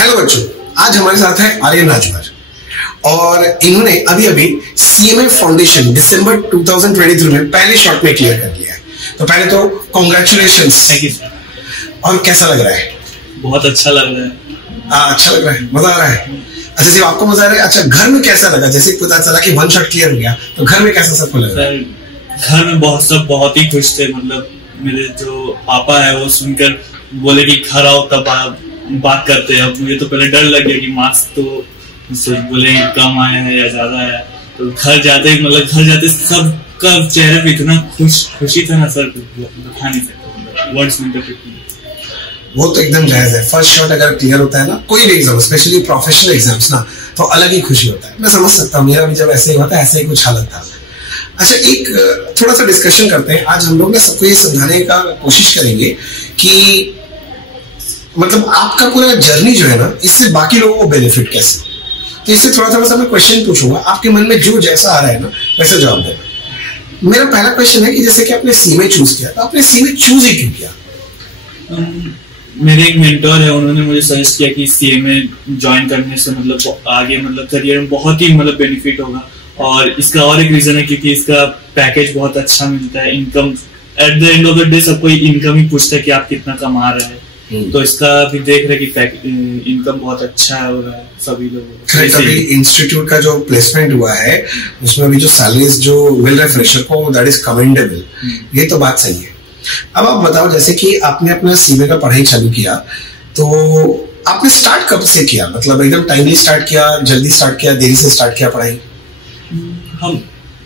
Hello बच्चों, आज हमारे साथ है आर्यन राजभर और इन्होंने अभी अभी सीएमए फाउंडेशन दिसंबर 2023 में पहले शॉट में क्लियर कर लिया है। तो पहले तो कॉन्ग्रेचुलेशंस। Thank you sir. और कैसा लग रहा है? बहुत अच्छा लग रहा है। अच्छा लग रहा है, मजा आ रहा है। अच्छा, सिर्फ आपको मजा आ रहा है? अच्छा, घर में कैसा लगा? जैसे पता चला कि वन शॉट क्लियर हो गया, तो घर में कैसा सबको लगा? घर में बहुत ही खुश थे। मतलब मेरे जो पापा है वो सुनकर बोले कि घर आओ तब बात करते हैं। अब मुझे तो पहले डर लग गया कि मार्क्स तो बोले कम आया है या ज्यादा है। तो घर जाते सबका चेहरे पे इतना खुशी था ना सर, बता नहीं सकते वर्ड्स में। वो तो एकदम जायज है। फर्स्ट शॉट अगर क्लियर होता है ना, कोई भी एग्जाम, स्पेशली प्रोफेशनल एग्जाम्स ना, तो अलग ही खुशी होता है। मैं समझ सकता हूँ, मेरा भी जब ऐसे ही होता है, ऐसे ही कुछ हालत था। अच्छा, एक थोड़ा सा डिस्कशन करते हैं। आज हम लोग ना सबको ये समझाने का कोशिश करेंगे कि मतलब आपका पूरा जर्नी जो है ना, इससे बाकी लोगों को बेनिफिट कैसे। तो इससे थोड़ा सा मैं क्वेश्चन पूछूंगा, आपके मन में जो जैसा आ रहा है ना वैसे जवाब देना। मेरा पहला क्वेश्चन है कि जैसे कि आपने सीएमए चूज किया, तो आपने सीएमए चूज ही क्यों किया? मेरे एक मेंटर है, उन्होंने मुझे सजेस्ट किया कि सीएमए ज्वाइन करने से मतलब आगे करियर में बहुत ही बेनिफिट होगा। और इसका और एक रीजन है क्योंकि इसका पैकेज बहुत अच्छा मिलता है। Income at the end of the day सबको इनकम ही पूछता है कि आप कितना कमा रहे हैं। तो इसका भी देख रहे कि इनकम बहुत अच्छा हो रहा है सभी लोगों को। इंस्टीट्यूट का जो प्लेसमेंट हुआ है उसमें अभी जो सैलरीज जो मिल रहा है फ्रेशर को, दैट इज कमेंडेबल। ये तो बात सही है। अब आप बताओ, जैसे कि आपने अपना सीए का पढ़ाई चालू किया, तो आपने स्टार्ट कब से किया? मतलब एकदम टाइमली स्टार्ट किया, जल्दी स्टार्ट किया, देरी से स्टार्ट किया पढ़ाई?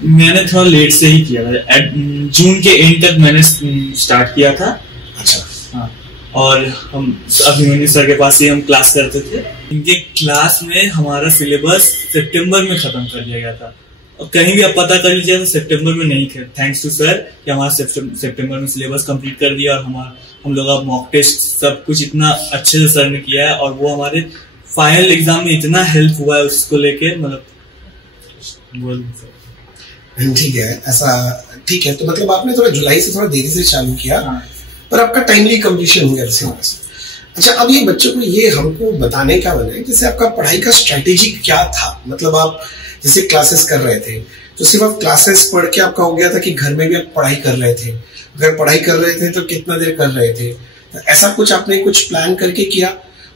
मैंने थोड़ा लेट से ही किया था। जून के एंड तक मैंने स्टार्ट किया था। अच्छा। हाँ, और हम अभिमन्यु सर के पास ही हम क्लास करते थे। इनके क्लास में हमारा सिलेबस सितंबर में खत्म कर दिया गया था। और कहीं भी आप पता कर लीजिए तो सितंबर में नहीं थे। थैंक्स टू सर कि हमारा सितंबर में सिलेबस कंप्लीट कर दिया। और हम लोग अब मॉक टेस्ट सब कुछ इतना अच्छे से सर ने किया है। और वो हमारे फाइनल एग्जाम में इतना हेल्प हुआ है उसको लेके, मतलब ठीक है। ऐसा ठीक है। तो मतलब आपने थोड़ा जुलाई से थोड़ा देरी से चालू किया। हाँ। पर आपका टाइमली कंप्लीशन हो गया सिलेबस। अच्छा, अब ये बच्चों को ये हमको बताने का बना है, जैसे आपका पढ़ाई का स्ट्रेटेजी क्या था? मतलब आप जैसे क्लासेस कर रहे थे, तो सिर्फ आप क्लासेस पढ़ के आपका हो गया था कि घर में भी आप पढ़ाई कर रहे थे? अगर पढ़ाई कर रहे थे तो कितना देर कर रहे थे? तो ऐसा कुछ आपने कुछ प्लान करके किया?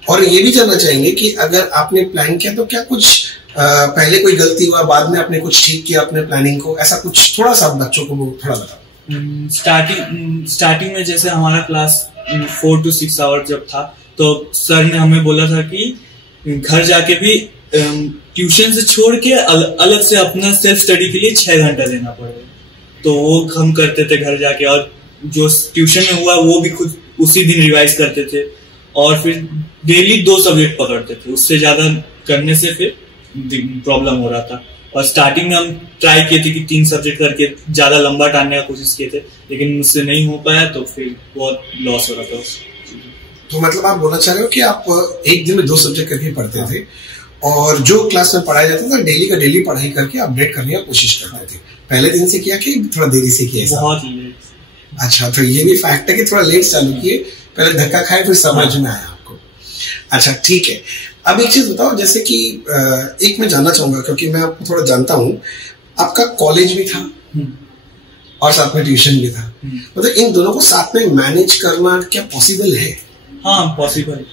और ये भी जानना चाहेंगे कि अगर आपने प्लान किया तो क्या कुछ पहले कोई गलती हुआ, बाद में आपने कुछ ठीक किया अपने प्लानिंग को? ऐसा कुछ थोड़ा सा बच्चों को थोड़ा बताओ। स्टार्टिंग में जैसे हमारा क्लास 4 to 6 आवर जब था, तो सर ने हमें बोला था कि घर जाके भी ट्यूशन से छोड़ के अलग से अपना सेल्फ स्टडी के लिए 6 घंटा देना पड़ेगा। तो वो हम करते थे घर जाके। और जो ट्यूशन में हुआ वो भी खुद उसी दिन रिवाइज करते थे। और फिर डेली 2 सब्जेक्ट पकड़ते थे। उससे ज्यादा करने से फिर प्रॉब्लम हो रहा था। और स्टार्टिंग में हम ट्राई किए थे कि 3 सब्जेक्ट करके ज्यादा लंबा टालने का कोशिश किए थे, लेकिन मुझसे नहीं हो पाया। तो फिर बहुत लॉस हो रहा था। तो मतलब आप बोलना चाह रहे हो कि आप एक दिन में 2 सब्जेक्ट करके पढ़ते थे, और जो क्लास में पढ़ाया जाता था डेली का डेली पढ़ाई करके अपडेट करने की कोशिश करते थे। पहले दिन से किया कि थोड़ा देरी से किया? बहुत लेट। अच्छा, तो ये भी फैक्ट है कि थोड़ा लेट चालू किए, पहले धक्का खाए फिर समझ में आया आपको। अच्छा, ठीक है। अब एक चीज बताओ, जैसे कि एक मैं जानना चाहूंगा, क्योंकि मैं आपको थोड़ा जानता हूँ, आपका कॉलेज भी था और साथ में ट्यूशन भी था। मतलब इन दोनों को साथ में मैनेज करना क्या पॉसिबल है? हाँ, पॉसिबल।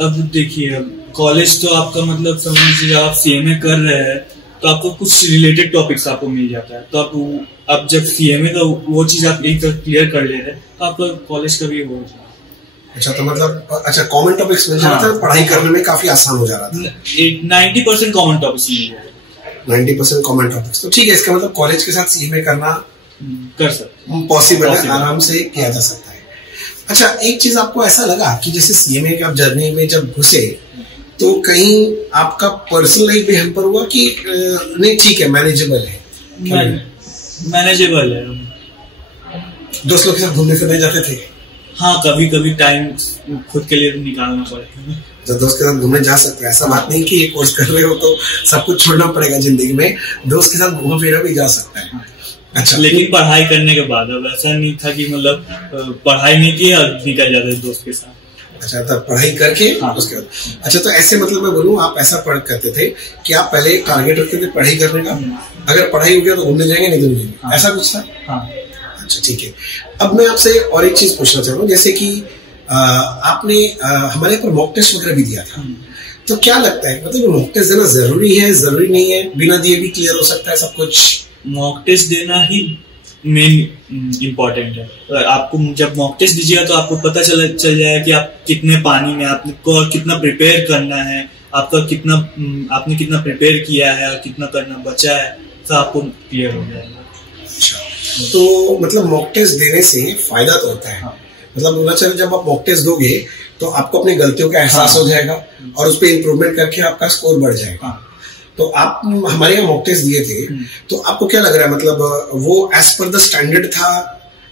अब देखिए, कॉलेज तो आपका मतलब समझ लीजिए, जब आप सीएमए कर रहे हैं तो आपको कुछ रिलेटेड टॉपिक्स आपको मिल जाता है। तो आप जब सीएमए का वो चीज आप एक क्लियर कर ले रहे हैं तो आपका कॉलेज का भी हो जाता है। अच्छा, तो मतलब अच्छा कॉमन टॉपिक्स मिल जाता है, पढ़ाई करने में काफी आसान हो जा रहा था। 90% कॉमन टॉपिक्स मिल जाए। 90% कॉमन टॉपिक्स, तो ठीक है। इसका मतलब कॉलेज के साथ सीएमए करना कर सकते, पॉसिबल है, आराम से किया जा सकता है। अच्छा, एक चीज आपको ऐसा लगा कि जैसे सीएमए के आप जर्नी में जब घुसे तो कहीं आपका पर्सनल लाइफ भी हैम्पर हुआ कि नहीं ठीक है, मैनेजेबल है? मैनेजेबल है। दोस्त लोग के साथ घूमने फिरने जाते थे? हाँ, कभी कभी टाइम खुद के लिए निकालना पड़ता है। जब दोस्त के साथ घूमने जा सकते हैं, ऐसा बात नहीं कि ये कोर्स कर रहे हो तो सब कुछ छोड़ना पड़ेगा जिंदगी में। दोस्त के साथ घूमना फिरना भी जा सकता है। अच्छा, लेकिन पढ़ाई करने के बाद अब ऐसा नहीं था कि मतलब पढ़ाई नहीं की और निकल जाते दोस्त के साथ। अच्छा, तब पढ़ाई करके उसके बाद। अच्छा, तो ऐसे मतलब मैं बोलूँ आप ऐसा करते थे कि आप पहले टारगेट रखते थे पढ़ाई करने का, अगर पढ़ाई हो गया तो घूमने जाएंगे, नहीं तो नहीं, ऐसा कुछ था? अच्छा, ठीक है। अब मैं आपसे और एक चीज पूछना चाह रहा हूँ, जैसे कि आपने हमारे पर मॉक टेस्ट वगैरह भी दिया था, तो क्या लगता है मतलब मॉक टेस्ट देना जरूरी है, जरूरी नहीं है, बिना दिए भी क्लियर हो सकता है सब कुछ? मॉक टेस्ट देना ही मेन इम्पोर्टेंट है। आपको जब मॉक टेस्ट दीजिएगा तो आपको पता चल जाएगा कि आप कितने पानी में, आपको और कितना प्रिपेयर करना है, आपका कितना आपने कितना प्रिपेयर किया है और कितना करना बचा है, तो आपको क्लियर हो जाएगा। अच्छा, तो मतलब मॉक टेस्ट देने से फायदा तो होता है, मतलब बोलना चाहिए जब आप मॉक टेस्ट दोगे तो आपको अपनी गलतियों का एहसास हो जाएगा और उस पर इम्प्रूवमेंट करके आपका स्कोर बढ़ जाएगा। तो आप हमारे यहाँ मॉक टेस्ट दिए थे, तो आपको क्या लग रहा है, मतलब वो एज पर द स्टैंडर्ड था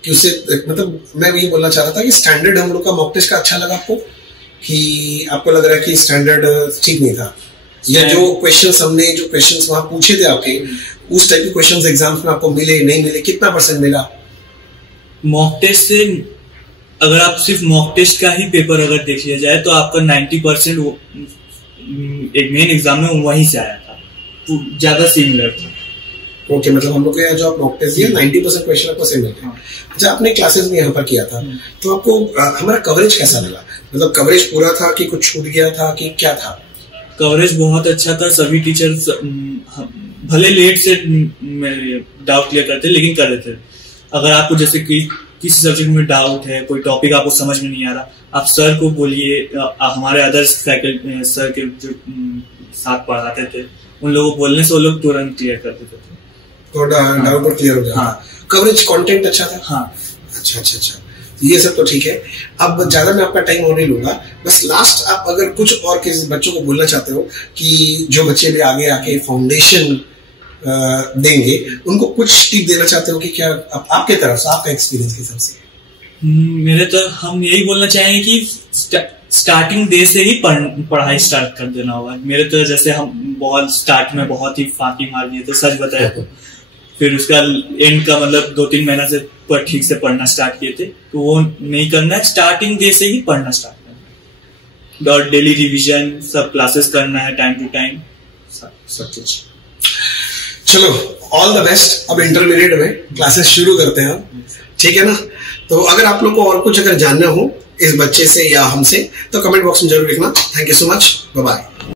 कि उससे, मतलब मैं वही बोलना चाह रहा था कि स्टैंडर्ड हम लोग का मॉक टेस्ट का अच्छा लगा आपको, कि आपको लग रहा है कि स्टैंडर्ड ठीक नहीं था, या जो क्वेश्चंस हमने जो क्वेश्चंस वहां पूछे थे आपके, उस टाइप के क्वेश्चंस एग्जाम्स में आपको मिले नहीं मिले, कितना परसेंट मिला? मॉक टेस्ट से अगर आप सिर्फ मॉक टेस्ट का ही पेपर अगर देख लिया जाए तो आपका 90% एक मेन एग्जाम में वहीं से आया था, तो ज्यादा सिमिलर था। ओके, मतलब हम लोग के यहाँ जो आप मॉक टेस्ट दिया 90% क्वेश्चन आपको सेम मिल गया। अच्छा, आपने क्लासेस में यहाँ पर किया था, तो आपको हमारा कवरेज कैसा लगा? मतलब कवरेज पूरा था कि कुछ छूट गया था कि क्या था? कवरेज बहुत अच्छा था, सभी टीचर्स भले लेट से डाउट क्लियर करते लेकिन कर देते। अगर आपको जैसे कि किसी सब्जेक्ट में डाउट है, कोई टॉपिक आपको समझ में नहीं आ रहा, आप सर को बोलिए, हमारे अदर्स फैकल्टी सर के जो साथ पढ़ाते थे उन लोगों को बोलने से वो लोग तुरंत क्लियर कर देते थे, तो डाउट क्लियर हो जाता। कवरेज कंटेंट अच्छा था? हाँ। अच्छा, ये सब तो ठीक है। अब ज्यादा मैं आपका टाइम और नहीं लूंगा, बस लास्ट आप अगर कुछ और किसी बच्चों को बोलना चाहते हो कि जो बच्चे भी आगे आके फाउंडेशन देंगे, उनको कुछ टिप देना चाहते हो कि क्या आपके तरफ से, आपका एक्सपीरियंस के हिसाब से? मेरे तो हम यही बोलना चाहेंगे कि स्टार्टिंग डे से ही पढ़ाई स्टार्ट कर देना होगा। मेरे तो जैसे हम बहुत स्टार्ट में बहुत ही फांकी मार दिए थे, सच बताया तो फिर उसका एंड का मतलब 2-3 महीना से ठीक से पढ़ना स्टार्ट किए थे, तो वो नहीं करना है। स्टार्टिंग डे से ही पढ़ना स्टार्ट करना है और डेली रिवीजन, सब क्लासेस करना है टाइम टू टाइम, सब कुछ। चलो, ऑल द बेस्ट। अब इंटरमीडिएट में क्लासेस शुरू करते हैं, ठीक है ना? तो अगर आप लोग को और कुछ अगर जानना हो इस बच्चे से या हमसे, तो कमेंट बॉक्स में जरूर लिखना। Thank you so much, bye bye.